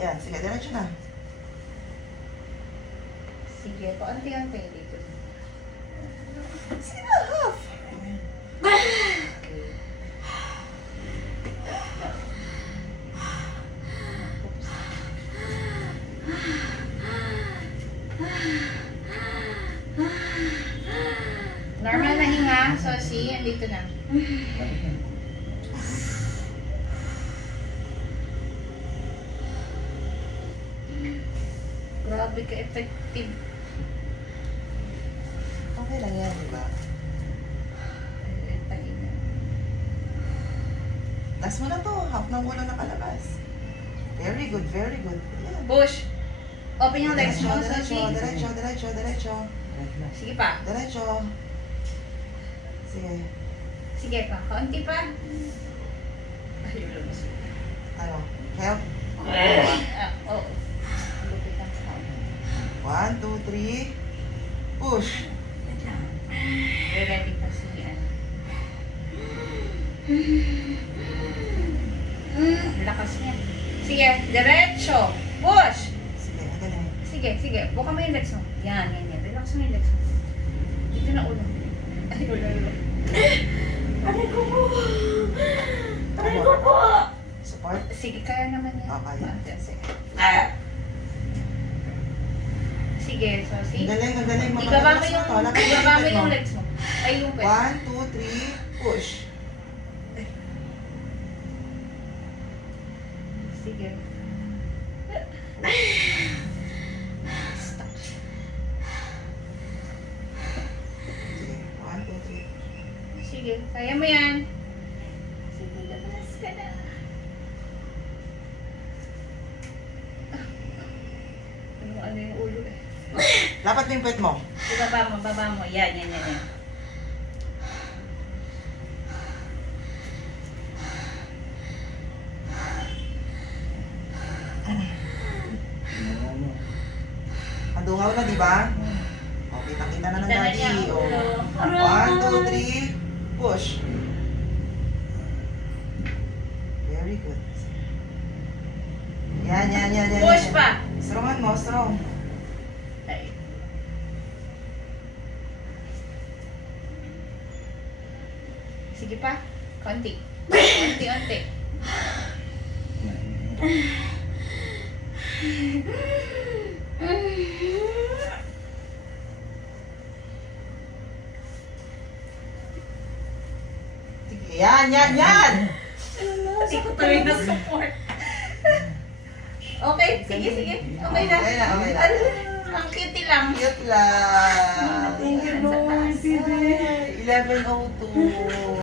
Yan, sige, diretso na. Sige, paunti-unti dito. Sige na, half. Okay. Normal na hinga. So, see, andito na. Grabe ka effective. Okay lang yan, di ba? Last mo na to, half ng ulo nakalabas. Very good, very good. Yan. Push. Open yung legs mo. So, Diretso, see. diretso, diretso, diretso. Sige pa. Diretso. Sige. Sige pa. Kaunti pa. Ayaw lumos. Ano? Help. Oo. Lupit ang sound. 1, 2, 3. Push. Ready pa si ano. Lakas niya. Sige, diretso. Push. Sige, galing. Sige, sige. Buka mo yung legs mo. Yan, yan, yan. Relax mo yung legs mo. Dito na ulo. Ay, ulo. Aray ko po. Aray ko po. Support. Sige, kaya naman yan. Okay. Sige. Sige, so see. Galing, galing. Ibaba mo Mapapalakas yung, na to. Lapit ibaba mo mo. yung legs mo. Ay, yung pwede. 1, 2, 3. Push. Sige. Stop. Sige. 1, 2, 3. Sige, kaya mo yan. Sige, labas ka na. Ano yung ulo eh. Lapat mo yung puwet mo. Ibaba mo, baba mo. Yan, yan, yan, yan. Andungaw na, di ba? O, kita-kita na ng Kita na daddy. niya ang O, ulo. 1, 2, 3. Push. Very good. Yan, yan, yan, yan. Push yan. pa. Strongan mo, strong. Ay. Sige pa. Konti. Konti-onti. Sige, yan, yan, yan. Hindi ko tuloy na support. Okay, sige, sige. Okay na. Okay na, okay na. Ang cute lang. Cute lang. Thank you, Lord. 11:02.